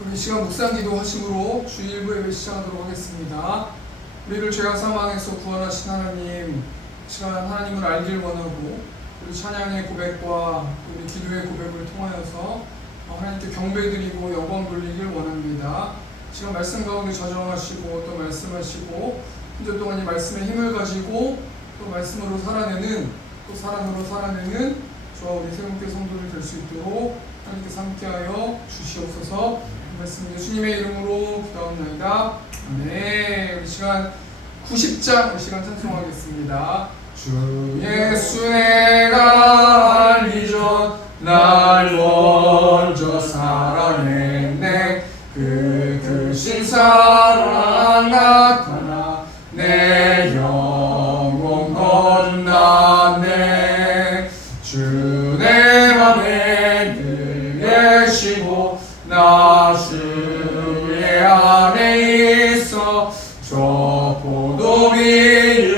우리 시간 묵상기도 하심으로 주일부 예배 시작하도록 하겠습니다. 우리를 죄악 사망에서 구원하신 하나님, 시간 하나님을 알길 원하고 우리 찬양의 고백과 우리 기도의 고백을 통하여서 하나님께 경배드리고 영광 돌리길 원합니다. 지금 말씀 가운데 저정하시고 또 말씀하시고 한 주 동안 이 말씀의 힘을 가지고 또 말씀으로 살아내는 또 사랑으로 살아내는 저와 우리 세문교 성도들 될 수 있도록 하나님께서 함께하여 주시옵소서. 말씀 예수님의 이름으로 기도합니다. 네, 우리 시간 90장 우리 시간 찬송하겠습니다. 주 예수 내가 알기 전 날 먼저 사랑했네. 그 크신 사랑 나타나 내 영혼 거듭났네. 주 내 맘에 늘 계시고 나 주의 안에 있어. 저 포도비유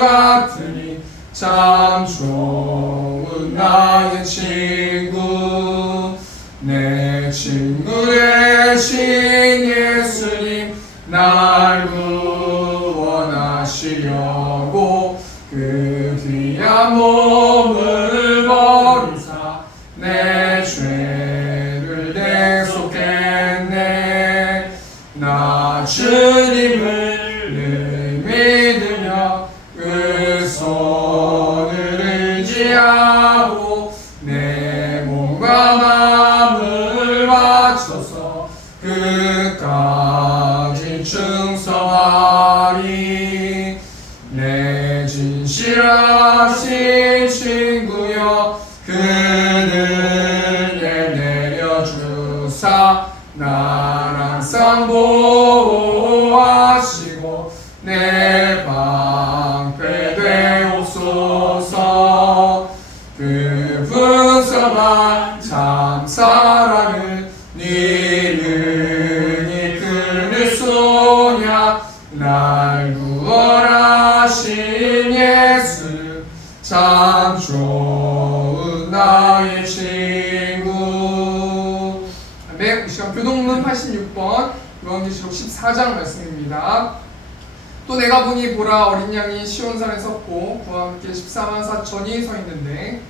같으니 참 좋은 나의 친구. 내 친구 대신 예수님 날 구원하시려고 그 귀한 몸을 버리사 내 죄를 대속했네. 나 주님을 늘 믿으며 그 손을 의지하고 내 몸과 마음을 바쳐서 끝까지 충성하리. 내 진실하신 친구여 그늘 내려주사 날 항상 보호하시고 내 방패 되옵소서. 그 분성한 참 사랑을 니는 이끌 소냐. 날 구원하신 예수 참 좋은 나의 친구. 네, 이 시간 교동문 86번 요한계시록 14장 말씀입니다. 또 내가 보니 보라 어린 양이 시온산에 섰고 그와 함께 14만 4천이 서 있는데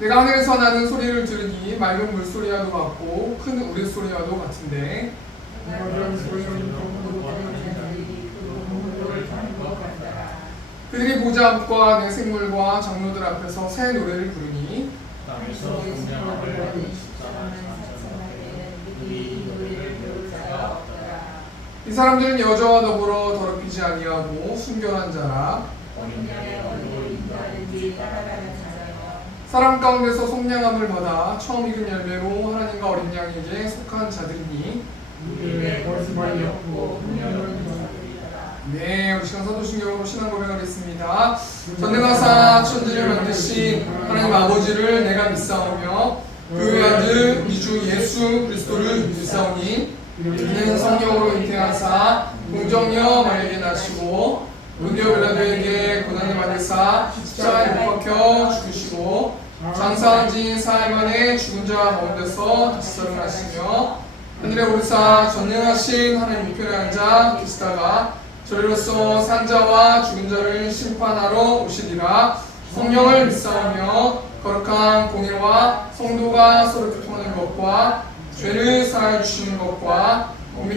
내가 하늘에서 나는 소리를 들으니 맑은 물소리와도 같고 큰 우레소리와도 같은데 그들이 보좌 앞과 내 생물과 장로들 앞에서 새 노래를 부르니 이 사람들은 여자와 더불어 더럽히지 아니하고 순결한 자라. 사람 가운데서 속량함을 받아 처음 익은 열매로 하나님과 어린 양에게 속한 자들이니. 네, 우리 시간 사도신경으로 신앙 고백하겠습니다. 전능하사 천지를 만드신 하나님 아버지를 내가 믿사오며 그의 아들 우리 주 예수 그리스도를 믿사오니 이는 성령으로 잉태하사 공정녀 마리아에게 나시고 본디오 빌라도에게 고난을 받으사 십자가에 못 박혀 죽으시고 장사한 지 사흘 만에 죽은 자 가운데서 다시 살아나시며 하늘에 오르사 전능하신 하나님 우편에 앉아 계시다가 저리로서 산자와 죽은 자를 심판하러 오시리라. 성령을 믿사오며 거룩한 공예와 성도가 서로 교통하는 것과 죄를 사하여 주시는 것과 몸이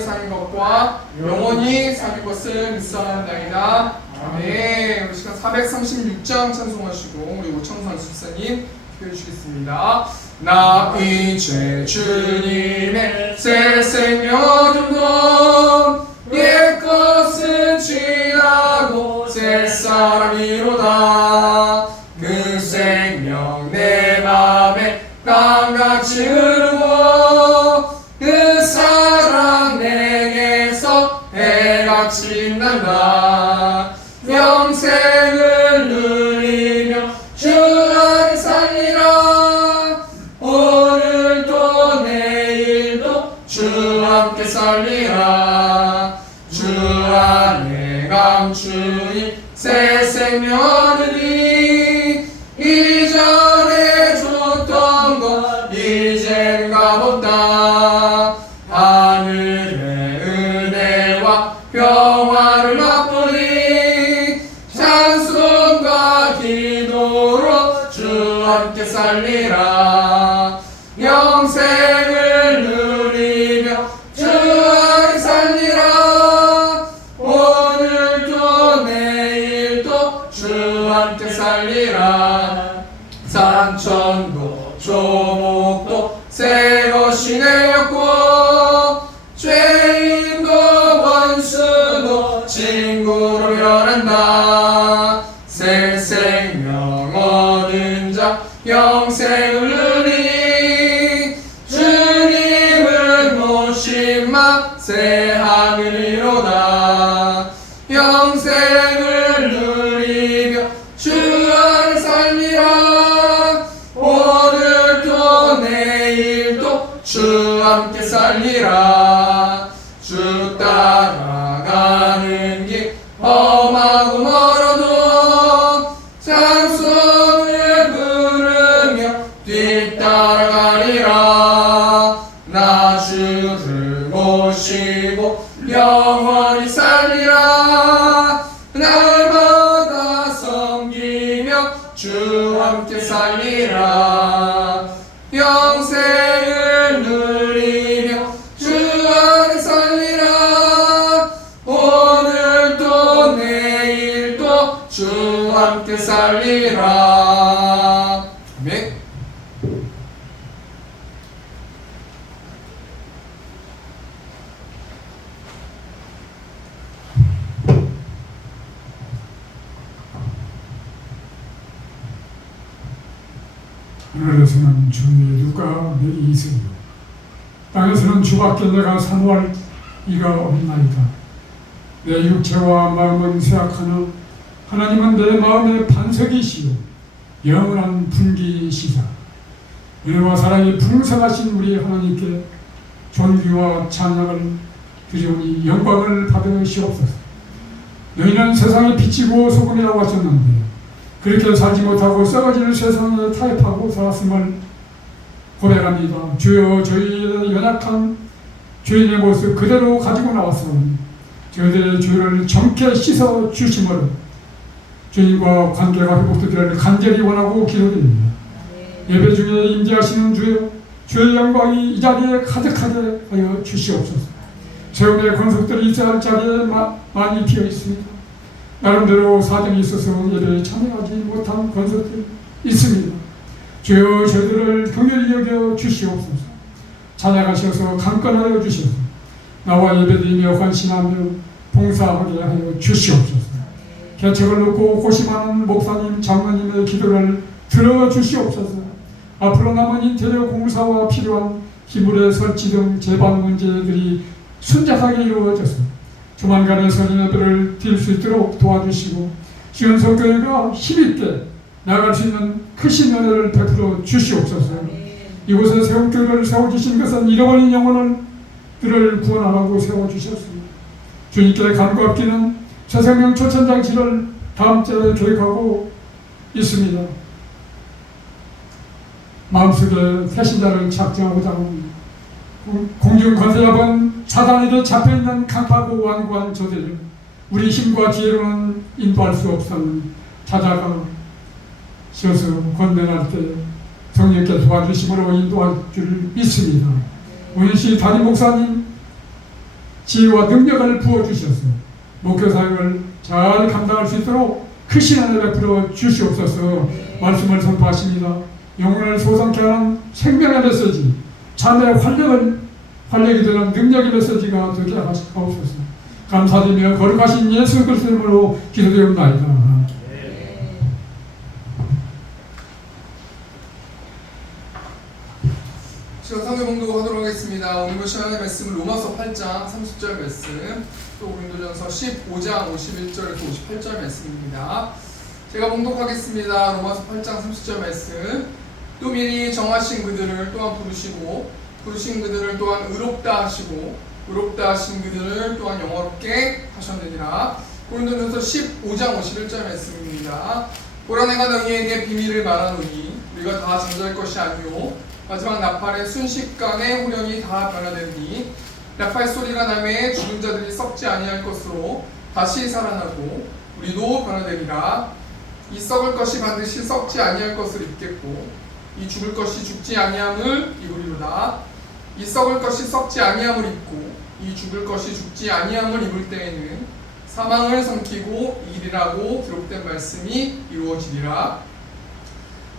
사는 것과 영원히 사는 것을 믿사옵나이다. 아멘. 우리 시간 436장 찬송하시고 우리 오청선 집사님 기도해 주시겠습니다. 나 이제 주님의 새 생명 얻은 옛것은 지나고 새 사람이로다. 그 생명 내 맘에 강같이 흐르고 그 사랑 내게서 해같이 난다. 영생을 누리며 주 안에 살리라. 오늘도 내일도 주 함께 살리라. 주 안에 감추니 새 생명이니 이전에 줬던 것 이젠 값없다. 하늘의 은혜와 평화를 맛보니 찬송과 기도로 주 함께 살리라. 영생을 누리며 주 안에 살리라. 오늘도 내일도 주 함께 살리라. 산천도 조목도 새 것이 되었고 죄인도 원수도 친구로 변한다. 새 생명 얻은 자 영생을 누리니 주님을 모심마 새 하늘이로다. 영생을 누리며 주 안에 살리라. 오늘도 내일도 주 함께 살리라. 주 따라가는 길 험하고 멀어도 찬송을 부르며 뒤따라가리라. 나 주를 모시고 영원히 살리라. 날마다 섬기며 주 함께 살리라. 영생을 누리며 주 안에 살리라. 오늘도 내일도 주 함께 살리라. 아멘. 하늘에서는 주의 누가 내 이세요. 땅에서는 주밖에 내가 사모할 이가 없나이다. 내 육체와 마음은 쇠약하나 하나님은 내 마음의 반석이시요 영원한 분기시다. 은혜와 사랑이 풍성하신 우리 하나님께 존귀와 찬양을 드리오니 영광을 받으시옵소서. 너희는 세상의 빛이고 소금이라고 하셨는데 그렇게 살지 못하고 썩어지는 세상에 타협하고 살았음을 고백합니다. 주여, 저희의 연약한 죄인의 모습 그대로 가지고 나왔사오니 저희들의 죄를 정케 씻어 주심으로 주님과 관계가 회복되기를 간절히 원하고 기도드립니다. 예배 중에 임재하시는 주여, 주의 영광이 이 자리에 가득하게 하여 주시옵소서. 세움의 권속들이 있어야 할 자리에 많이 비어 있습니다. 나름대로 사정이 있어서 예배에 참여하지 못한 권속들이 있습니다. 주여, 저희들을 긍휼히 여겨 주시옵소서. 찾아가셔서 강건하여 주셔서 나와 예배드리며 헌신하며 봉사하게 하여 주시옵소서. 개척을 놓고 고심하는 목사님, 장로님의 기도를 들어주시옵소서. 앞으로 남은 인테리어 공사와 필요한 기물의 설치 등 제반 문제들이 순적하게 이루어져서 조만간에 선인 예배를 드릴 수 있도록 도와주시고 시온성교회가 힘있게 나아갈 수 있는 크신 은혜를 베풀어 주시옵소서. 이곳에 세움교회를 세워주신 것은 잃어버린 영혼들을 구원하라고 세워주셨습니다. 주님께 간구합기는 새생명 초천장치를 다음 주에 계획하고 있습니다. 마음속에 새신자를 작정하고자 합니다. 공중 권세 잡은 사단에게 잡혀있는 강하고 완고한 저들을 우리 힘과 지혜로는 인도할 수 없사오니 찾아가 셔서 권면할 때 성령께 도와주심으로 인도할 줄 믿습니다. 오윤씨 담임 목사님 지혜와 능력을 부어주셔서 목회 사역을 잘 감당할 수 있도록 크신 은혜 베풀어 주시옵소서. 말씀을 선포하십니다. 영혼을 소성케 하는 생명의 메시지, 자매의 활력이 되는 능력의 메시지가 되게 하옵소서. 감사드리며 거룩하신 예수 그리스도 이름으로 기도드리옵나이다. 시간 성경 봉독하도록 하겠습니다. 오늘 시간의 말씀은 로마서 8장 30절 말씀, 또 고린도전서 15장 51절에서 58절 말씀입니다. 제가 봉독하겠습니다. 로마서 8장 30절 말씀. 또 미리 정하신 그들을 또한 부르시고 부르신 그들을 또한 의롭다 하시고 의롭다 하신 그들을 또한 영화롭게 하셨느니라. 고린도전서 15장 51절 말씀입니다. 보라 내가 너희에게 비밀을 말하노니 우리가 다 잠잘 것이 아니요 마지막 나팔의 순식간에 후련히 다 변화되니 나팔 소리가 나매 죽은 자들이 썩지 아니할 것으로 다시 살아나고 우리도 변화되리라. 이 썩을 것이 반드시 썩지 아니할 것을 입겠고 이 죽을 것이 죽지 아니함을 입으리로다. 이 썩을 것이 썩지 아니함을 입고 이 죽을 것이 죽지 아니함을 입을 때에는 사망을 삼키고 이기리라고 기록된 말씀이 이루어지리라.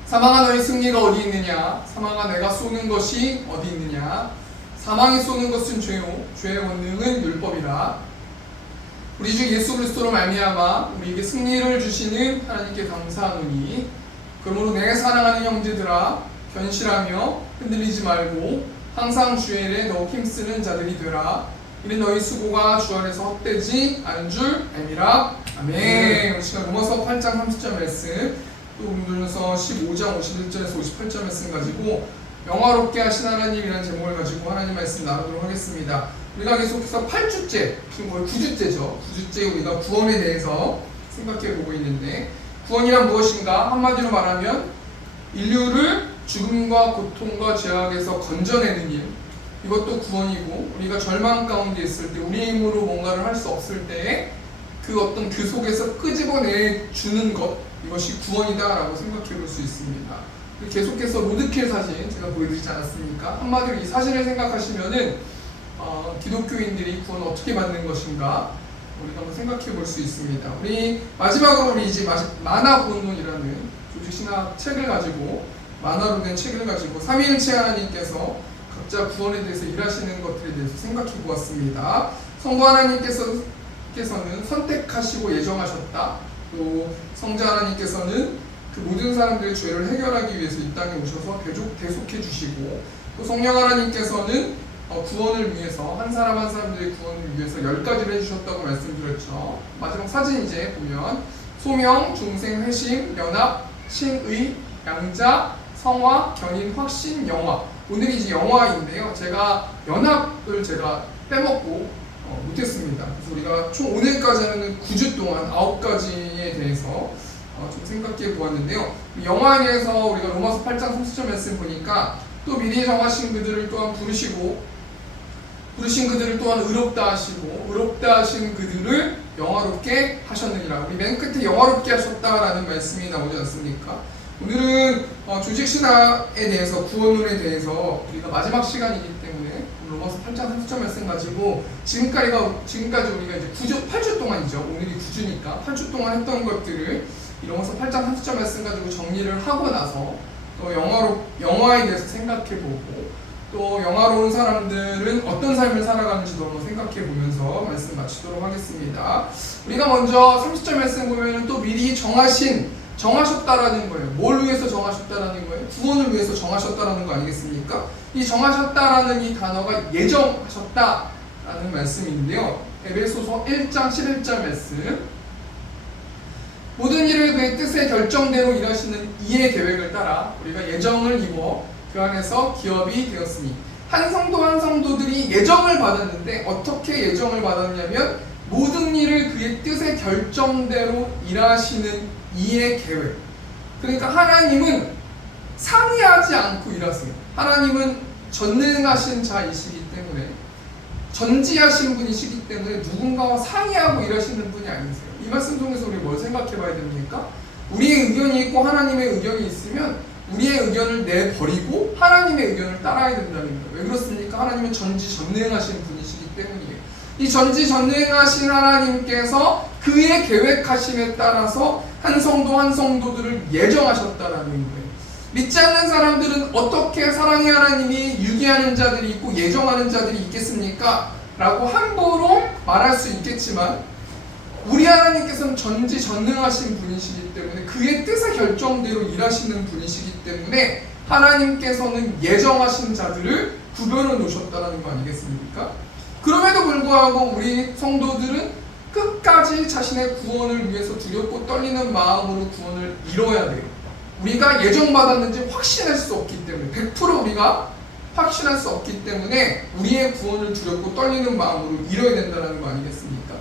사망아 너희 승리가 어디 있느냐? 사망아 내가 쏘는 것이 어디 있느냐? 사망이 쏘는 것은 죄요 죄의 권능은 율법이라. 우리 주 예수 그리스도로 말미암아 우리에게 승리를 주시는 하나님께 감사하노니 그러므로 내 사랑하는 형제들아 견실하며 흔들리지 말고 항상 주의 일에 더욱 힘쓰는 자들이 되라. 이는 너희 수고가 주 안에서 헛되지 않은 줄 알미라. 아멘. 우리 시간 로마서 8장 30절 말씀, 또 고린도전서 15장 51절에서 58절 말씀 가지고 영화롭게 하신 하나님이라는 제목을 가지고 하나님 말씀 나누도록 하겠습니다. 우리가 계속해서 8주째, 지금 거의 9주째죠. 9주째 우리가 구원에 대해서 생각해 보고 있는데, 구원이란 무엇인가? 한마디로 말하면 인류를 죽음과 고통과 죄악에서 건져내는 일, 이것도 구원이고, 우리가 절망 가운데 있을 때 우리 힘으로 뭔가를 할 수 없을 때 그 어떤 그 속에서 끄집어내 주는 것, 이것이 구원이다라고 생각해 볼 수 있습니다. 계속해서 로드킬 사진 제가 보여드리지 않았습니까? 한마디로 이 사진을 생각하시면은 기독교인들이 구원을 어떻게 받는 것인가 우리가 한번 생각해 볼 수 있습니다. 우리 마지막으로 우리 이제 만화본론이라는 조직신학 책을 가지고, 만화로 된 책을 가지고 삼위일체 하나님께서 각자 구원에 대해서 일하시는 것들에 대해서 생각해 보았습니다. 성부 하나님께서는 선택하시고 예정하셨다. 또 성자 하나님께서는 그 모든 사람들의 죄를 해결하기 위해서 이 땅에 오셔서 대속해 주시고, 또 성령 하나님께서는 구원을 위해서 한 사람 한 사람들의 구원을 위해서 10가지를 해주셨다고 말씀드렸죠. 마지막 사진 이제 보면 소명, 중생, 회심, 연합, 신의, 양자, 성화, 견인, 확신, 영화. 오늘이 이제 영화인데요. 제가 연합을 빼먹고 못했습니다. 그래서 우리가 총 오늘까지 하는 9주 동안 9가지에 대해서 좀 생각해 보았는데요. 영화에 대해서 우리가 로마서 8장 30절 말씀 보니까 또 미리 정하신 그들을 또한 부르신 그들을 또한 의롭다 하시고 의롭다 하신 그들을 영화롭게 하셨느니라. 우리 맨 끝에 영화롭게 하셨다라는 말씀이 나오지 않습니까? 오늘은 조직신학에 대해서, 구원론에 대해서 우리가 마지막 시간이기 때문에 로마서 8장 30절 말씀 가지고 지금까지 우리가 이제 8주 동안이죠. 오늘이 9주니까 8주 동안 했던 것들을 이 로마서 8장 30절 말씀 가지고 정리를 하고 나서 또 영화에 대해서 생각해보고, 또 영화로운 사람들은 어떤 삶을 살아가는지도 한번 생각해보면서 말씀 마치도록 하겠습니다. 우리가 먼저 30절 말씀 보면 또 미리 정하셨다라는 거예요. 뭘 위해서 정하셨다라는 거예요? 구원을 위해서 정하셨다라는 거 아니겠습니까? 이 정하셨다라는 이 단어가 예정하셨다라는 말씀인데요. 에베소서 1장 11절 말씀, 모든 일을 그의 뜻의 결정대로 일하시는 이의 계획을 따라 우리가 예정을 입어 그 안에서 기업이 되었으니. 한 성도 한 성도들이 예정을 받았는데 어떻게 예정을 받았냐면 모든 일을 그의 뜻의 결정대로 일하시는 이의 계획. 그러니까 하나님은 상의하지 않고 일하세요. 하나님은 전능하신 자이시기 때문에, 전지하신 분이시기 때문에 누군가와 상의하고 일하시는 분이 아니세요. 이 말씀 통해서 우리 뭘 생각해 봐야 됩니까? 우리의 의견이 있고 하나님의 의견이 있으면 우리의 의견을 내버리고 하나님의 의견을 따라야 된다는 거예요. 왜 그렇습니까? 하나님은 전지전능하신 분이시기 때문이에요. 이 전지전능하신 하나님께서 그의 계획하심에 따라서 한 성도 한 성도들을 예정하셨다라는 거예요. 믿지 않는 사람들은 어떻게 사랑의 하나님이 유기하는 자들이 있고 예정하는 자들이 있겠습니까? 라고 함부로 말할 수 있겠지만, 우리 하나님께서는 전지전능하신 분이시기 때문에 그의 뜻의 결정대로 일하시는 분이시기 때문에 하나님께서는 예정하신 자들을 구별해 놓으셨다는 거 아니겠습니까? 그럼에도 불구하고 우리 성도들은 끝까지 자신의 구원을 위해서 두렵고 떨리는 마음으로 구원을 이뤄야 돼요. 우리가 예정받았는지 확신할 수 없기 때문에 100% 우리가 확신할 수 없기 때문에 우리의 구원을 두렵고 떨리는 마음으로 이뤄야 된다는 거 아니겠습니까?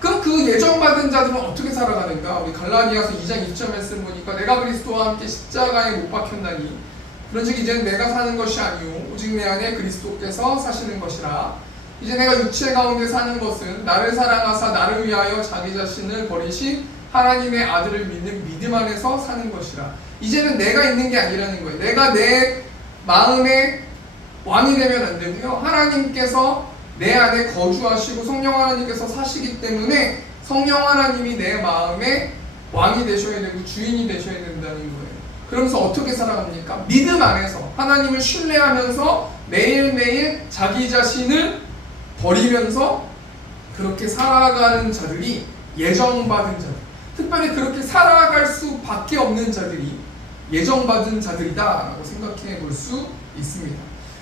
그럼 그 예정받은 자들은 어떻게 살아가는가? 우리 갈라디아서 2장 2절 말씀 보니까 내가 그리스도와 함께 십자가에 못 박혔나니 그런즉 이제는 내가 사는 것이 아니오 오직 내 안에 그리스도께서 사시는 것이라. 이제 내가 육체 가운데 사는 것은 나를 사랑하사 나를 위하여 자기 자신을 버리신 하나님의 아들을 믿는 믿음 안에서 사는 것이라. 이제는 내가 있는 게 아니라는 거예요. 내가 내 마음의 왕이 되면 안 되고요. 하나님께서 내 안에 거주하시고 성령 하나님께서 사시기 때문에 성령 하나님이 내 마음의 왕이 되셔야 되고 주인이 되셔야 된다는 거예요. 그러면서 어떻게 살아갑니까? 믿음 안에서 하나님을 신뢰하면서 매일매일 자기 자신을 버리면서 그렇게 살아가는 자들이 예정받은 자들, 특별히 그렇게 살아갈 수밖에 없는 자들이 예정받은 자들이다라고 생각해 볼 수 있습니다.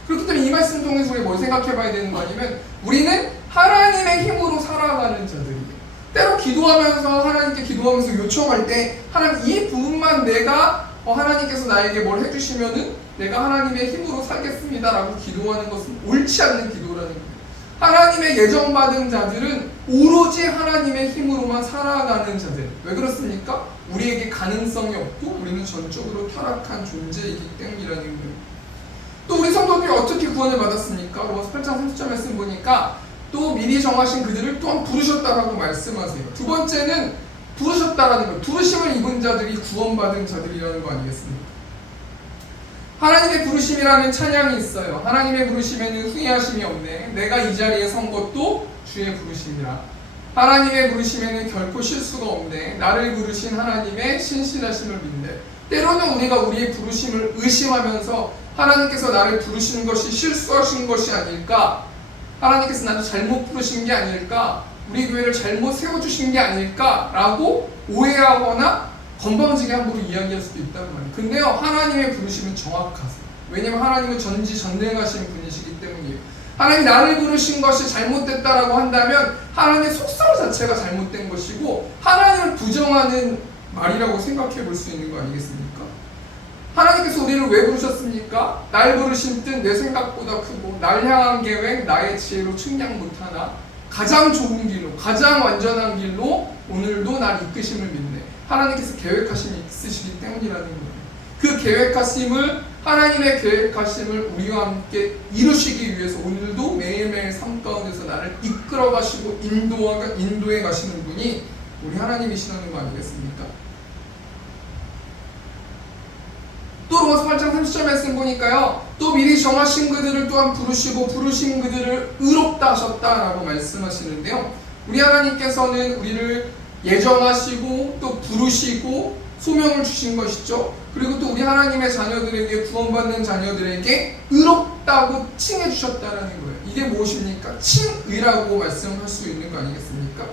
그렇기 때문에 이 말씀 통해서 우리 뭘 생각해 봐야 되는 거 아니면 우리는 하나님의 힘으로 살아가는 자들이에요. 때로 기도하면서 하나님께 기도하면서 요청할 때 하나님 이 부분만 내가 하나님께서 나에게 뭘 해주시면은 내가 하나님의 힘으로 살겠습니다라고 기도하는 것은 옳지 않는 기도라는 거예요. 하나님의 예정받은 자들은 오로지 하나님의 힘으로만 살아가는 자들. 왜 그렇습니까? 우리에게 가능성이 없고 우리는 전적으로 타락한 존재이기 때문이라는 거예요. 또 우리 성도들이 어떻게 구원을 받았습니까? 로마서 8장 30절 말씀 보니까 또 미리 정하신 그들을 또한 부르셨다라고 말씀하세요. 두 번째는 부르셨다라는 거예요. 부르심을 입은 자들이 구원받은 자들이라는 거 아니겠습니까? 하나님의 부르심이라는 찬양이 있어요. 하나님의 부르심에는 후회하심이 없네. 내가 이 자리에 선 것도 주의 부르심이라. 하나님의 부르심에는 결코 실수가 없네. 나를 부르신 하나님의 신실하심을 믿네. 때로는 우리가 우리의 부르심을 의심하면서 하나님께서 나를 부르신 것이 실수하신 것이 아닐까? 하나님께서 나를 잘못 부르신 게 아닐까? 우리 교회를 잘못 세워주신 게 아닐까? 라고 오해하거나 건방지게 함부로 이야기할 수도 있단 말이에요. 근데요, 하나님의 부르심은 정확하세요. 왜냐면 하나님은 전지전능하신 분이시기 때문이에요. 하나님이 나를 부르신 것이 잘못됐다라고 한다면 하나님의 속성 자체가 잘못된 것이고 하나님을 부정하는 말이라고 생각해 볼 수 있는 거 아니겠습니까? 하나님께서 우리를 왜 부르셨습니까? 날 부르신 뜻 내 생각보다 크고 날 향한 계획 나의 지혜로 측량 못하나 가장 좋은 길로 가장 완전한 길로 오늘도 날 이끄심을 믿네. 하나님께서 계획하심이 있으시기 때문이라는 거예요. 그 계획하심을 하나님의 계획하심을 우리와 함께 이루시기 위해서 오늘도 매일매일 삶 가운데서 나를 이끌어 가시고 인도해 가시는 분이 우리 하나님이시라는 거 아니겠습니까? 또 로마서 8장 30절 말씀 보니까요. 또 미리 정하신 그들을 또한 부르시고 부르신 그들을 의롭다 하셨다라고 말씀하시는데요. 우리 하나님께서는 우리를 예정하시고 또 부르시고 소명을 주신 것이죠. 그리고 또 우리 하나님의 자녀들에게 구원받는 자녀들에게 의롭다고 칭해 주셨다는 거예요. 이게 무엇입니까? 칭의라고 말씀할 수 있는 거 아니겠습니까?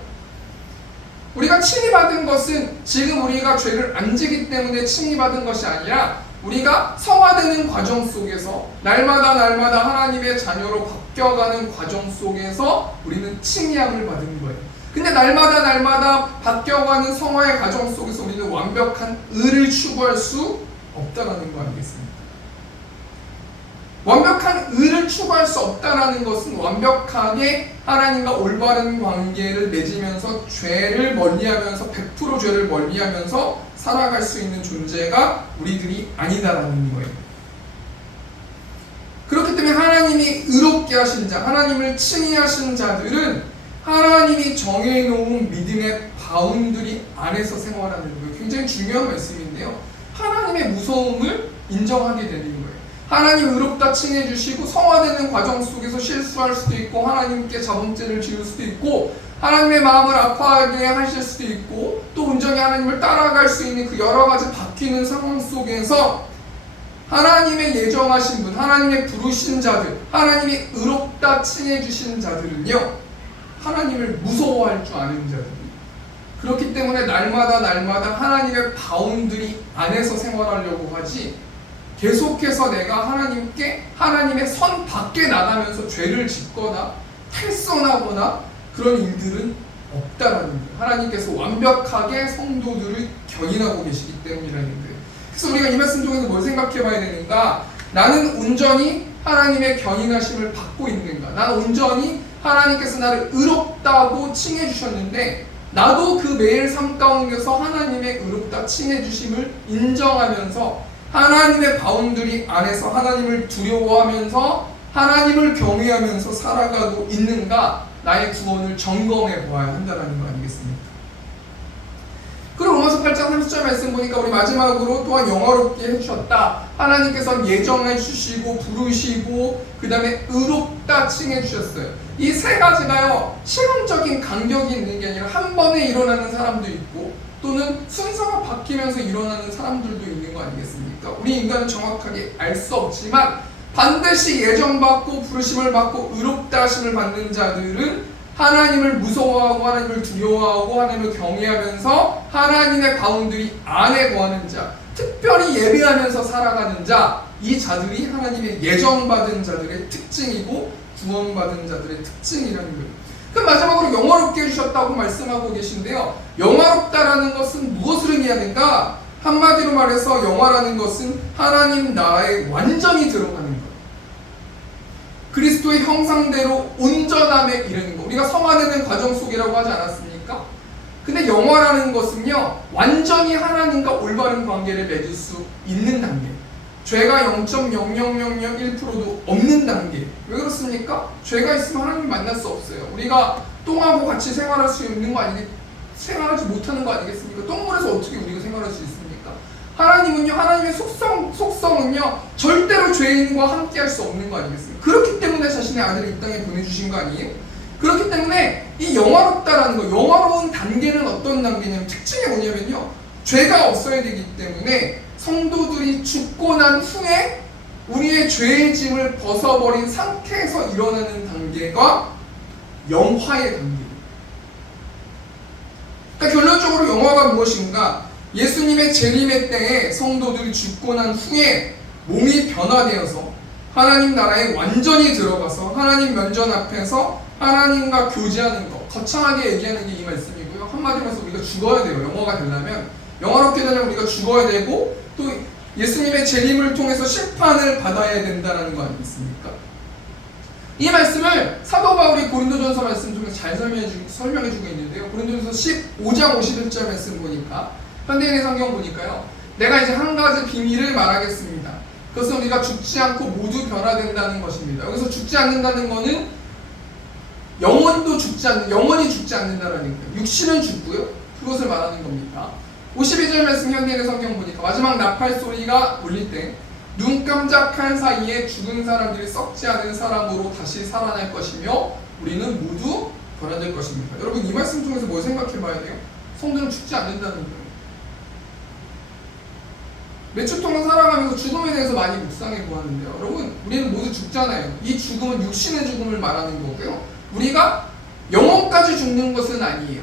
우리가 칭의 받은 것은 지금 우리가 죄를 안 지기 때문에 칭의 받은 것이 아니라 우리가 성화되는 과정 속에서 날마다 하나님의 자녀로 바뀌어가는 과정 속에서 우리는 칭의함을 받은 거예요. 근데 날마다 바뀌어가는 성화의 과정 속에서 우리는 완벽한 의를 추구할 수 없다라는 거 아니겠습니까? 완벽한 의를 추구할 수 없다라는 것은 완벽하게 하나님과 올바른 관계를 맺으면서 죄를 멀리하면서 100% 죄를 멀리하면서 살아갈 수 있는 존재가 우리들이 아니다라는 거예요. 그렇기 때문에 하나님이 의롭게 하신 자, 하나님을 칭의하신 자들은 하나님이 정해놓은 믿음의 바운드리 안에서 생활하는 거예요. 굉장히 중요한 말씀인데요. 하나님의 무서움을 인정하게 되는 거예요. 하나님 의롭다 칭해 주시고 성화되는 과정 속에서 실수할 수도 있고 하나님께 자범죄를 지을 수도 있고 하나님의 마음을 아파하게 하실 수도 있고 또 온전히 하나님을 따라갈 수 있는 그 여러 가지 바뀌는 상황 속에서 하나님의 예정하신 분, 하나님의 부르신 자들, 하나님이 의롭다 칭해 주신 자들은요 하나님을 무서워할 줄 아는 자들이에요. 그렇기 때문에 날마다 하나님의 바운드리 안에서 생활하려고 하지 계속해서 내가 하나님의 선 밖에 나가면서 죄를 짓거나 탈선하거나 그런 일들은 없다라는 거예요. 하나님께서 완벽하게 성도들을 견인하고 계시기 때문이라는 거예요. 그래서 우리가 이 말씀 중에서 뭘 생각해 봐야 되는가? 나는 온전히 하나님의 견인하심을 받고 있는가? 나는 온전히 하나님께서 나를 의롭다고 칭해 주셨는데 나도 그 매일 삶 가운데서 하나님의 의롭다 칭해 주심을 인정하면서 하나님의 바운드리 안에서 하나님을 두려워하면서 하나님을 경외하면서 살아가고 있는가? 나의 구원을 점검해 보아야 한다는 거 아니겠습니까? 그리고 로마서 8장 30절 말씀 보니까 우리 마지막으로 또한 영화롭게 해주셨다. 하나님께서 예정해 주시고 부르시고 그 다음에 의롭다 칭해 주셨어요. 이 세 가지가요 실험적인 간격이 있는 게 아니라 한 번에 일어나는 사람도 있고 또는 순서가 바뀌면서 일어나는 사람들도 있는 거 아니겠습니까? 우리 인간은 정확하게 알 수 없지만 반드시 예정받고 부르심을 받고 의롭다 하심을 받는 자들은 하나님을 무서워하고 하나님을 두려워하고 하나님을 경외하면서 하나님의 바운드리 안에 거하는 자, 특별히 예배하면서 살아가는 자, 이 자들이 하나님의 예정받은 자들의 특징이고 구원받은 자들의 특징이라는 거예요. 그럼 마지막으로 영화롭게 해주셨다고 말씀하고 계신데요. 영화롭다라는 것은 무엇을 의미하는가? 한마디로 말해서 영화라는 것은 하나님 나라에 완전히 들어가는 거예요. 그리스도의 형상대로 온전함에 이르는 것. 우리가 성화되는 과정 속이라고 하지 않았습니까? 근데 영화라는 것은요 완전히 하나님과 올바른 관계를 맺을 수 있는 단계, 죄가 0.00001%도 없는 단계. 왜 그렇습니까? 죄가 있으면 하나님 만날 수 없어요. 우리가 똥하고 같이 생활할 수 있는 거 생활하지 못하는 거 아니겠습니까? 똥물에서 어떻게 우리가 생활할 수 있습니까? 하나님은요, 하나님의 속성은요, 절대로 죄인과 함께 할 수 없는 거 아니겠습니까? 그렇기 때문에 자신의 아들을 이 땅에 보내주신 거 아니에요? 그렇기 때문에 이 영화롭다라는 거, 영화로운 단계는 어떤 단계냐면 특징이 뭐냐면요, 죄가 없어야 되기 때문에 성도들이 죽고 난 후에 우리의 죄의 짐을 벗어버린 상태에서 일어나는 단계가 영화의 단계입니다. 그러니까 결론적으로 영화가 무엇인가? 예수님의 재림의 때에 성도들이 죽고 난 후에 몸이 변화되어서 하나님 나라에 완전히 들어가서 하나님 면전 앞에서 하나님과 교제하는 것, 거창하게 얘기하는 게 이 말씀이고요. 한마디로 해서 우리가 죽어야 돼요. 영화가 되려면, 영화롭게 되려면 우리가 죽어야 되고 또 예수님의 재림을 통해서 심판을 받아야 된다는 거 아니겠습니까? 이 말씀을 사도 바울이 고린도전서 말씀 통해서 잘 설명해주고 있는데요. 고린도전서 15장 51절 말씀 보니까, 현대인의 성경 보니까요, 내가 이제 한 가지 비밀을 말하겠습니다. 그것은 우리가 죽지 않고 모두 변화된다는 것입니다. 여기서 죽지 않는다는 것은 영원히 죽지 않는다는 거예요. 육신은 죽고요. 그것을 말하는 겁니다. 52절 말씀 현대인의 성경 보니까 마지막 나팔 소리가 울릴 때 눈 깜짝할 사이에 죽은 사람들이 썩지 않은 사람으로 다시 살아날 것이며 우리는 모두 변화될 것입니다. 여러분, 이 말씀 통해서 뭘 생각해 봐야 돼요? 성도는 죽지 않는다는 거예요. 몇 주 동안 살아가면서 죽음에 대해서 많이 묵상해 보았는데요. 여러분, 우리는 모두 죽잖아요. 이 죽음은 육신의 죽음을 말하는 거고요. 우리가 영혼까지 죽는 것은 아니에요.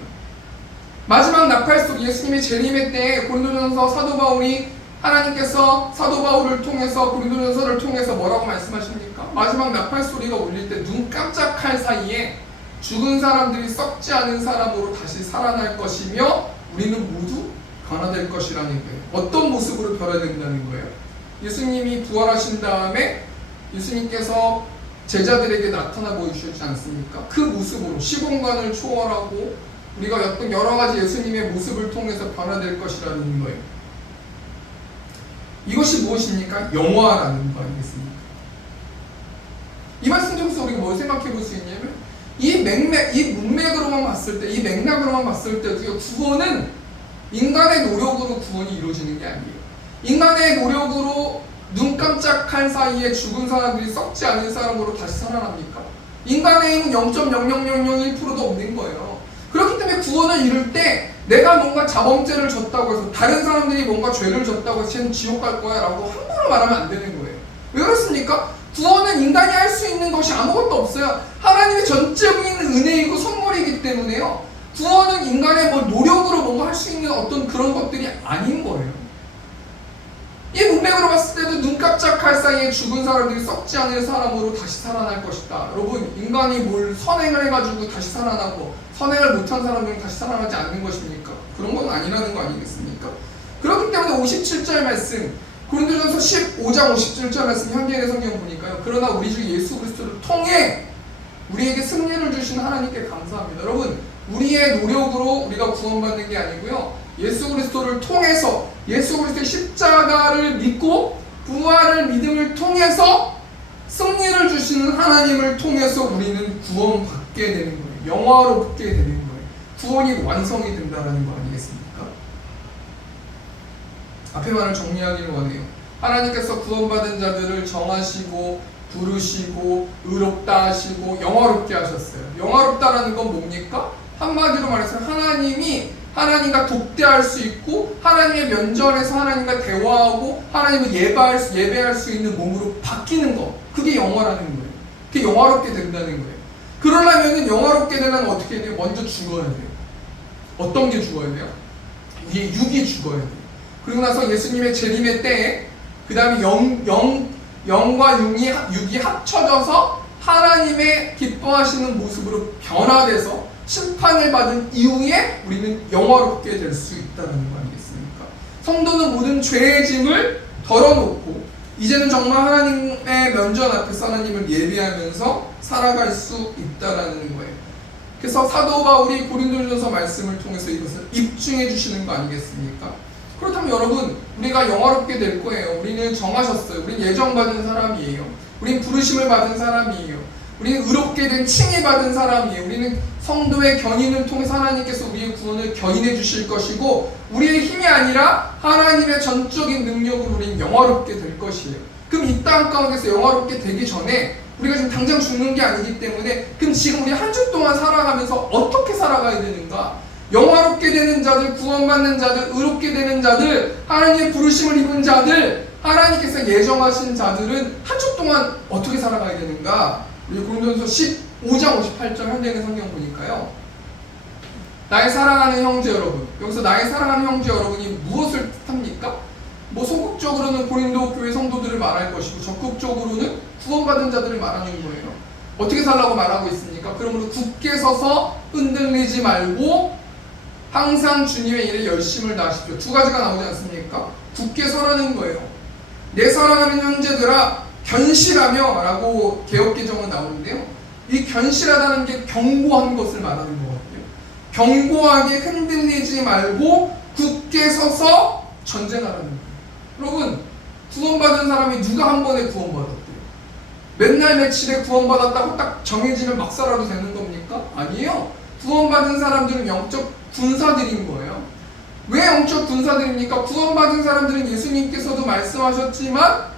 마지막 나팔 소리, 예수님의 재림의 때에 고린도전서 사도 바울이 하나님께서 사도 바울을 통해서 고린도전서를 통해서 뭐라고 말씀하십니까? 마지막 나팔 소리가 울릴 때 눈 깜짝할 사이에 죽은 사람들이 썩지 않은 사람으로 다시 살아날 것이며 우리는 모두 변화될 것이라는 거예요. 어떤 모습으로 변화된다는 거예요? 예수님이 부활하신 다음에 예수님께서 제자들에게 나타나 보이시지 않습니까? 그 모습으로 시공간을 초월하고 우리가 어떤 여러 가지 예수님의 모습을 통해서 변화될 것이라는 거예요. 이것이 무엇입니까? 영화라는 거 아니겠습니까? 이 말씀 통해서 우리가 뭘 생각해 볼 수 있냐면 이 문맥으로만 봤을 때, 이 맥락으로만 봤을 때도요, 구원은 인간의 노력으로 구원이 이루어지는 게 아니에요. 인간의 노력으로 눈 깜짝할 사이에 죽은 사람들이 썩지 않은 사람으로 다시 살아납니까? 인간의 힘은 0.00001%도 없는 거예요. 그렇기 때문에 구원을 이룰 때 내가 뭔가 자범죄를 졌다고 해서 다른 사람들이 뭔가 죄를 졌다고 해서 쟤는 지옥 갈 거야 라고 함부로 말하면 안 되는 거예요. 왜 그렇습니까? 구원은 인간이 할 수 있는 것이 아무것도 없어요. 하나님의 전적인 은혜이고 선물이기 때문에요, 구원은 인간의 노력으로 뭔가 할 수 있는 어떤 그런 것들이 아닌 거예요. 이 문맥으로 봤을 때도 눈 깜짝할 사이에 죽은 사람들이 썩지 않은 사람으로 다시 살아날 것이다. 여러분, 인간이 뭘 선행을 해가지고 다시 살아나고 선행을 못한 사람들은 다시 살아나지 않는 것입니까? 그런 건 아니라는 거 아니겠습니까? 그렇기 때문에 57절 말씀, 고린도전서 15장 57절 말씀 현대인의 성경 보니까요. 그러나 우리 주 예수 그리스도를 통해 우리에게 승리를 주신 하나님께 감사합니다. 여러분, 우리의 노력으로 우리가 구원받는 게 아니고요. 예수 그리스도를 통해서 예수 그리스도의 십자가를 믿고 부활을 믿음을 통해서 승리를 주시는 하나님을 통해서 우리는 구원받게 되는 거예요. 영화롭게 되는 거예요. 구원이 완성이 된다는 거 아니겠습니까? 앞에 말을 정리하기를 원해요. 하나님께서 구원받은 자들을 정하시고 부르시고 의롭다 하시고 영화롭게 하셨어요. 영화롭다라는 건 뭡니까? 한마디로 말해서 하나님이 하나님과 독대할 수 있고 하나님의 면전에서 하나님과 대화하고 하나님을 예배할 수 있는 몸으로 바뀌는 거, 그게 영화라는 거예요. 그게 영화롭게 된다는 거예요. 그러려면 영화롭게 되려면 어떻게 돼요? 먼저 죽어야 돼요. 어떤 게 죽어야 돼요? 이게 육이 죽어야 돼요. 그리고 나서 예수님의 재림의 때에 그 다음에 영과 육이 합쳐져서 하나님의 기뻐하시는 모습으로 변화돼서 심판을 받은 이후에 우리는 영화롭게 될 수 있다는 거 아니겠습니까? 성도는 모든 죄의 짐을 덜어놓고 이제는 정말 하나님의 면전 앞에서 하나님을 예배하면서 살아갈 수 있다는 거예요. 그래서 사도 바울이 고린도전서 말씀을 통해서 이것을 입증해 주시는 거 아니겠습니까? 그렇다면 여러분, 우리가 영화롭게 될 거예요. 우리는 정하셨어요. 우리는 예정받은 사람이에요. 우리는 부르심을 받은 사람이에요. 우리는 의롭게 된 칭의 받은 사람이에요. 우리는 성도의 견인을 통해서 하나님께서 우리의 구원을 견인해 주실 것이고 우리의 힘이 아니라 하나님의 전적인 능력으로 우리는 영화롭게 될 것이에요. 그럼 이 땅 가운데서 영화롭게 되기 전에 우리가 지금 당장 죽는 게 아니기 때문에 그럼 지금 우리 한 주 동안 살아가면서 어떻게 살아가야 되는가? 영화롭게 되는 자들, 구원받는 자들, 의롭게 되는 자들, 하나님의 부르심을 입은 자들, 하나님께서 예정하신 자들은 한 주 동안 어떻게 살아가야 되는가? 우리 고린도전서 15장 58절 현대인의 성경 보니까요. 나의 사랑하는 형제 여러분, 여기서 나의 사랑하는 형제 여러분이 무엇을 뜻합니까? 뭐 소극적으로는 고린도 교회 성도들을 말할 것이고 적극적으로는 구원받은 자들을 말하는 거예요. 어떻게 살라고 말하고 있습니까? 그러므로 굳게 서서 흔들리지 말고 항상 주님의 일에 열심을 다하십시오. 두 가지가 나오지 않습니까? 굳게 서라는 거예요. 내 사랑하는 형제들아 견실하며 라고 개역개정은 나오는데요. 이 견실하다는 게 견고한 것을 말하는 것 같아요. 견고하게 흔들리지 말고 굳게 서서 전쟁하라는 거예요. 여러분, 구원받은 사람이 누가 한 번에 구원받았대요? 맨날 며칠에 구원받았다고 딱 정해지면 막 살아도 되는 겁니까? 아니에요. 구원받은 사람들은 영적 군사들인 거예요. 왜 영적 군사들입니까? 구원받은 사람들은 예수님께서도 말씀하셨지만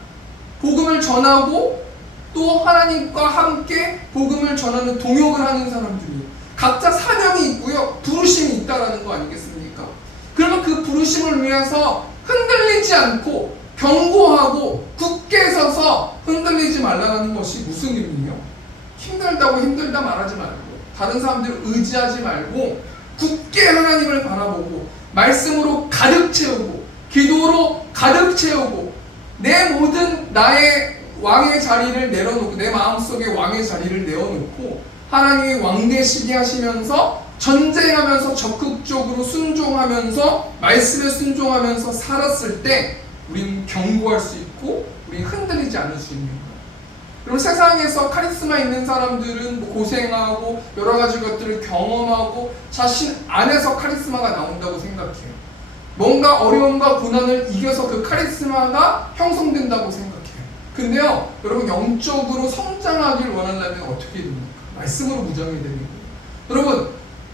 복음을 전하고 또 하나님과 함께 복음을 전하는 동역을 하는 사람들이에요. 각자 사명이 있고요. 부르심이 있다라는 거 아니겠습니까? 그러면 그 부르심을 위해서 흔들리지 않고 견고하고 굳게 서서 흔들리지 말라는 것이 무슨 의미예요? 힘들다고 힘들다 말하지 말고 다른 사람들을 의지하지 말고 굳게 하나님을 바라보고 말씀으로 가득 채우고 기도로 가득 채우고 내 모든 나의 왕의 자리를 내려놓고 내 마음속에 왕의 자리를 내어놓고 하나님의 왕 되시게 하시면서 전쟁하면서 적극적으로 순종하면서 말씀에 순종하면서 살았을 때 우리는 견고할 수 있고 우리는 흔들리지 않을 수 있는 거예요. 그럼 세상에서 카리스마 있는 사람들은 뭐 고생하고 여러 가지 것들을 경험하고 자신 안에서 카리스마가 나온다고 생각해요. 뭔가 어려움과 고난을 이겨서 그 카리스마가 형성된다고 생각해요. 근데요, 여러분 영적으로 성장하길 원하려면 어떻게 됩니까? 말씀으로 무장이 되는 거예요. 여러분,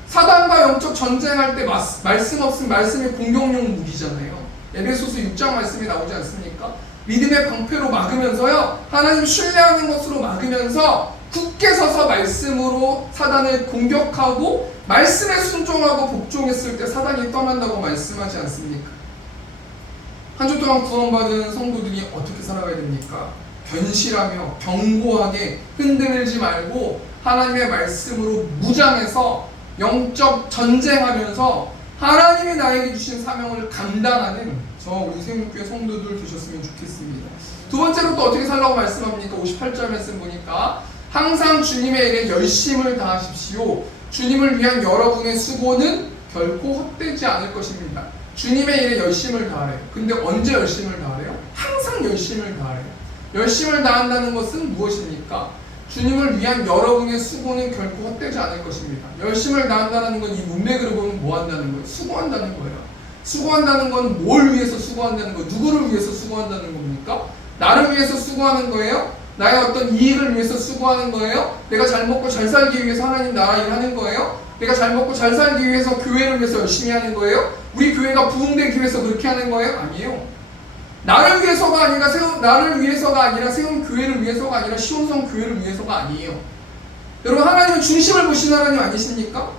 사단과 영적 전쟁할 때 말씀 없으면 말씀이 공격용 무기잖아요. 에베소서 6장 말씀이 나오지 않습니까? 믿음의 방패로 막으면서요, 하나님 신뢰하는 것으로 막으면서 굳게 서서 말씀으로 사단을 공격하고 말씀에 순종하고 복종했을 때 사단이 떠난다고 말씀하지 않습니까? 한 주 동안 구원받은 성도들이 어떻게 살아가야 됩니까? 견실하며 견고하게 흔들리지 말고 하나님의 말씀으로 무장해서 영적 전쟁하면서 하나님이 나에게 주신 사명을 감당하는 우리 생명교회 성도들 되셨으면 좋겠습니다. 두 번째로 또 어떻게 살라고 말씀합니까? 58절 말씀 보니까 항상 주님의 일에 열심을 다하십시오. 주님을 위한 여러분의 수고는 결코 헛되지 않을 것입니다. 주님의 일에 열심을 다하래요. 근데 언제 열심을 다하래요? 항상 열심을 다해요. 열심을 다한다는 것은 무엇입니까? 주님을 위한 여러분의 수고는 결코 헛되지 않을 것입니다. 열심을 다한다는 건 이 문맥으로 보면 뭐 한다는 거예요? 수고한다는 거예요. 수고한다는 건 뭘 위해서 수고한다는 거예요? 누구를 위해서 수고한다는 겁니까? 나를 위해서 수고하는 거예요? 나의 어떤 이익을 위해서 수고하는 거예요? 내가 잘 먹고 잘 살기 위해서 하나님 나라 일하는 거예요? 내가 잘 먹고 잘 살기 위해서 교회를 위해서 열심히 하는 거예요? 우리 교회가 부흥되기 위해서 그렇게 하는 거예요? 아니에요. 나를 위해서가 아니라 세운 교회를 위해서가 아니라 시온성 교회를 위해서가 아니에요. 여러분, 하나님은 중심을 보시는 하나님 아니십니까?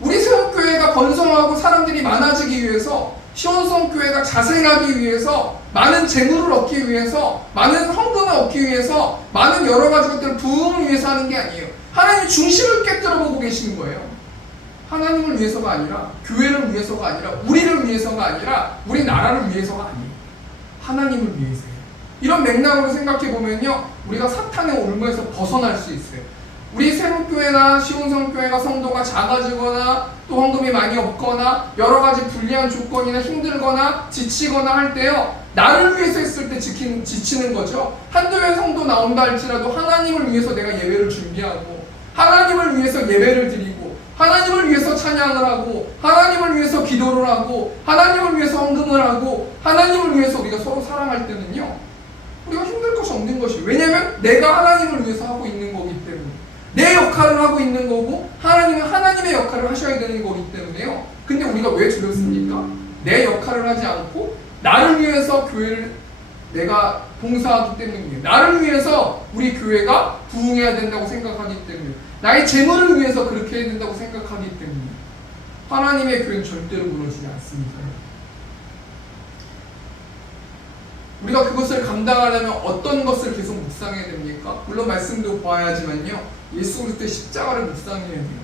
우리 세운교회가 번성하고 사람들이 많아지기 위해서, 시온성 교회가 자생하기 위해서, 많은 재물을 얻기 위해서, 많은 헌금을 얻기 위해서, 많은 여러 가지 것들을 부흥을 위해서 하는 게 아니에요. 하나님이 중심을 깨뜨려 보고 계시는 거예요. 하나님을 위해서가 아니라, 교회를 위해서가 아니라, 우리를 위해서가 아니라, 우리 나라를 위해서가 아니에요. 하나님을 위해서예요. 이런 맥락으로 생각해 보면요, 우리가 사탄의 올무에서 벗어날 수 있어요. 우리 세운교회나 시온성교회가 성도가 작아지거나 또 헌금이 많이 없거나 여러 가지 불리한 조건이나 힘들거나 지치거나 할 때요, 나를 위해서 했을 때 지치는 거죠. 한두 명 성도 나온다 할지라도 하나님을 위해서 내가 예배를 준비하고, 하나님을 위해서 예배를 드리고, 하나님을 위해서 찬양을 하고, 하나님을 위해서 기도를 하고, 하나님을 위해서 헌금을 하고, 하나님을 위해서 우리가 서로 사랑할 때는요, 우리가 힘들 것이 없는 것이에요. 왜냐하면 내가 하나님을 위해서 하고 있는 거기 때문에, 내 역할을 하고 있는 거고, 하나님은 하나님의 역할을 하셔야 되는 거기 때문에요. 근데 우리가 왜 두렵습니까? 내 역할을 하지 않고 나를 위해서 교회를 내가 봉사하기 때문이에요. 나를 위해서 우리 교회가 부흥해야 된다고 생각하기 때문에, 나의 재물을 위해서 그렇게 해야 된다고 생각하기 때문에 하나님의 교회는 절대로 무너지지 않습니다. 우리가 그것을 감당하려면 어떤 것을 계속 묵상해야 됩니까? 물론 말씀도 봐야지만요, 예수 그리스도의 십자가를 묵상해야 돼요.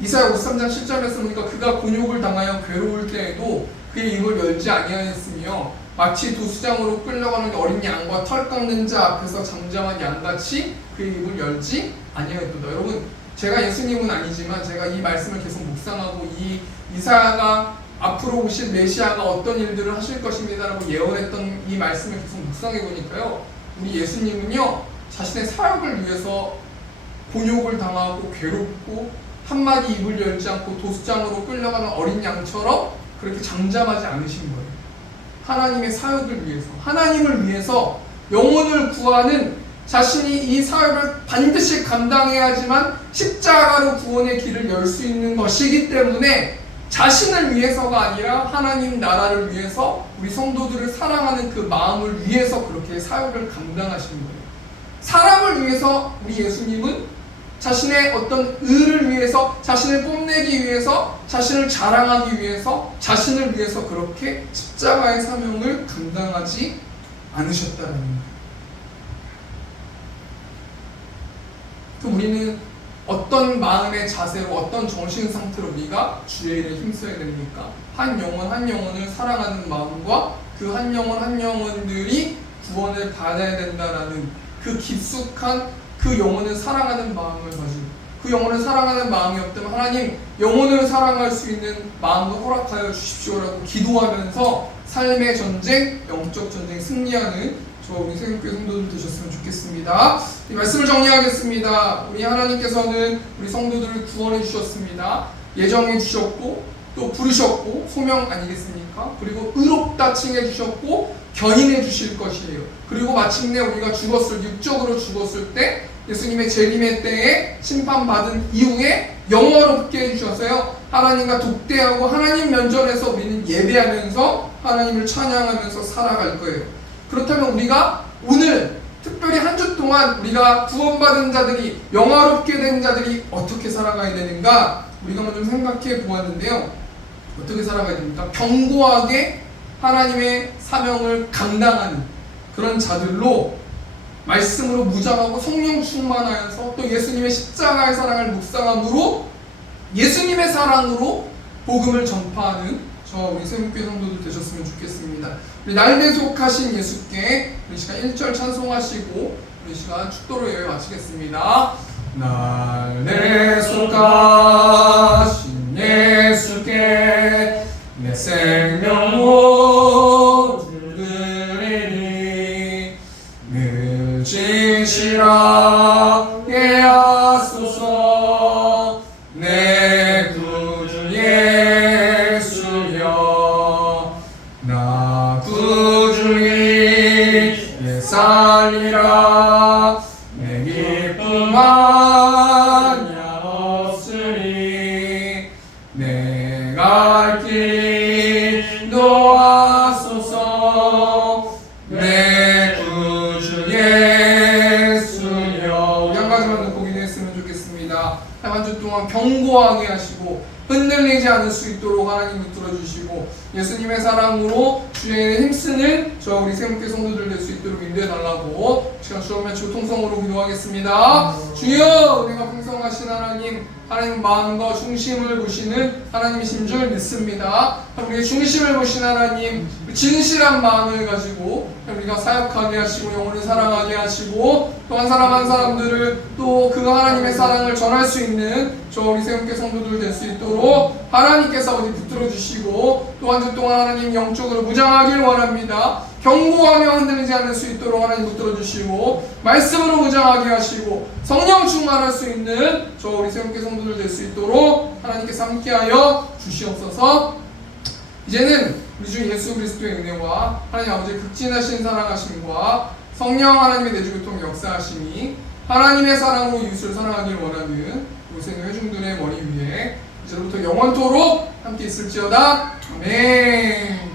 이사야 53장 7절에서 보니까 그가 곤욕을 당하여 괴로울 때에도 그의 입을 열지 아니하였으며 마치 도수장으로 끌려가는 어린 양과 털 깎는 자 앞에서 잠잠한 양같이 그의 입을 열지 아니하였도다. 여러분, 제가 예수님은 아니지만 제가 이 말씀을 계속 묵상하고 이 이사야가 앞으로 오실 메시아가 어떤 일들을 하실 것입니다라고 예언했던 이 말씀을 계속 묵상해 보니까요, 우리 예수님은요, 자신의 사역을 위해서 곤욕을 당하고 괴롭고 한마디 입을 열지 않고 도수장으로 끌려가는 어린 양처럼 그렇게 잠잠하지 않으신 거예요. 하나님의 사역을 위해서, 하나님을 위해서 영혼을 구하는 자신이 이 사역을 반드시 감당해야지만 십자가로 구원의 길을 열 수 있는 것이기 때문에 자신을 위해서가 아니라 하나님 나라를 위해서 우리 성도들을 사랑하는 그 마음을 위해서 그렇게 사역을 감당하신 거예요. 사람을 위해서 우리 예수님은 자신의 어떤 의를 위해서, 자신을 뽐내기 위해서, 자신을 자랑하기 위해서, 자신을 위해서 그렇게 십자가의 사명을 감당하지 않으셨다는 거예요. 그럼 우리는 어떤 마음의 자세로, 어떤 정신 상태로 우리가 주의 일에 힘써야 됩니까? 한 영혼 한 영혼을 사랑하는 마음과 그 한 영혼 한 영혼들이 구원을 받아야 된다라는 그 깊숙한 그 영혼을 사랑하는 마음을 가지고, 그 영혼을 사랑하는 마음이 없다면 하나님 영혼을 사랑할 수 있는 마음을 허락하여 주십시오라고 기도하면서 삶의 전쟁, 영적 전쟁 승리하는 저와 우리 세운교회 성도들 되셨으면 좋겠습니다. 이 말씀을 정리하겠습니다. 우리 하나님께서는 우리 성도들을 구원해 주셨습니다. 예정해 주셨고 또 부르셨고 소명 아니겠습니까? 그리고 의롭다 칭해 주셨고 견인해 주실 것이에요. 그리고 마침내 우리가 육적으로 죽었을 때 예수님의 재림의 때에 심판받은 이후에 영원롭게 해주셔서요, 하나님과 독대하고 하나님 면전에서 우리는 예배하면서 하나님을 찬양하면서 살아갈 거예요. 그렇다면 우리가 오늘 특별히 한 주 동안 우리가 구원받은 자들이, 영화롭게 된 자들이 어떻게 살아가야 되는가 우리가 먼저 생각해 보았는데요. 어떻게 살아가야 됩니까? 견고하게 하나님의 사명을 감당하는 그런 자들로 말씀으로 무장하고 성령 충만하여서 또 예수님의 십자가의 사랑을 묵상함으로 예수님의 사랑으로 복음을 전파하는 저와 우리 세운교회 성도들 되셨으면 좋겠습니다. 우리 날대속하신 예수께 우리 시간 1절 찬송하시고 우리 시간 축도로 예배 마치겠습니다. 날대속하신 예수께 내 생명 모두 드리리 한 주 동안 견고하게 하시고 흔들리지 않을 수 있도록 하나님 붙들어 주시고 예수님의 사랑으로 주의 힘쓰는 저 우리 세문교 성도들 될 수 있도록 인도해 달라고 시간 주엄의 교통성으로 기도하겠습니다. 주여 은혜가 풍성하신 하나님 마음과 중심을 보시는 하나님이신 줄 믿습니다. 우리의 중심을 보신 하나님 진실한 마음을 가지고 우리가 사역하게 하시고 영혼을 사랑하게 하시고 또 한 사람 한 사람들을 또 그 하나님의 사랑을 전할 수 있는 저 우리 세문교 성도들 될 수 있도록 하나님께서 어디 붙들어 주시고 또 한 주 동안 하나님 영적으로 무장하길 원합니다. 견고하며 흔들리지 않을 수 있도록 하나님 붙들어 주시고 말씀으로 무장하게 하시고 성령 충만할 수 있는 저 우리 세문교 성도들 될 수 있도록 하나님께서 함께하여 주시옵소서. 이제는 우리 주 예수 그리스도의 은혜와 하나님 아버지의 극진하신 사랑하심과 성령 하나님의 내주교통 역사하심이 하나님의 사랑으로 이웃을 사랑하길 원하는 요새는 회중들의 머리 위에 이제부터 영원토록 함께 있을지어다. 아멘.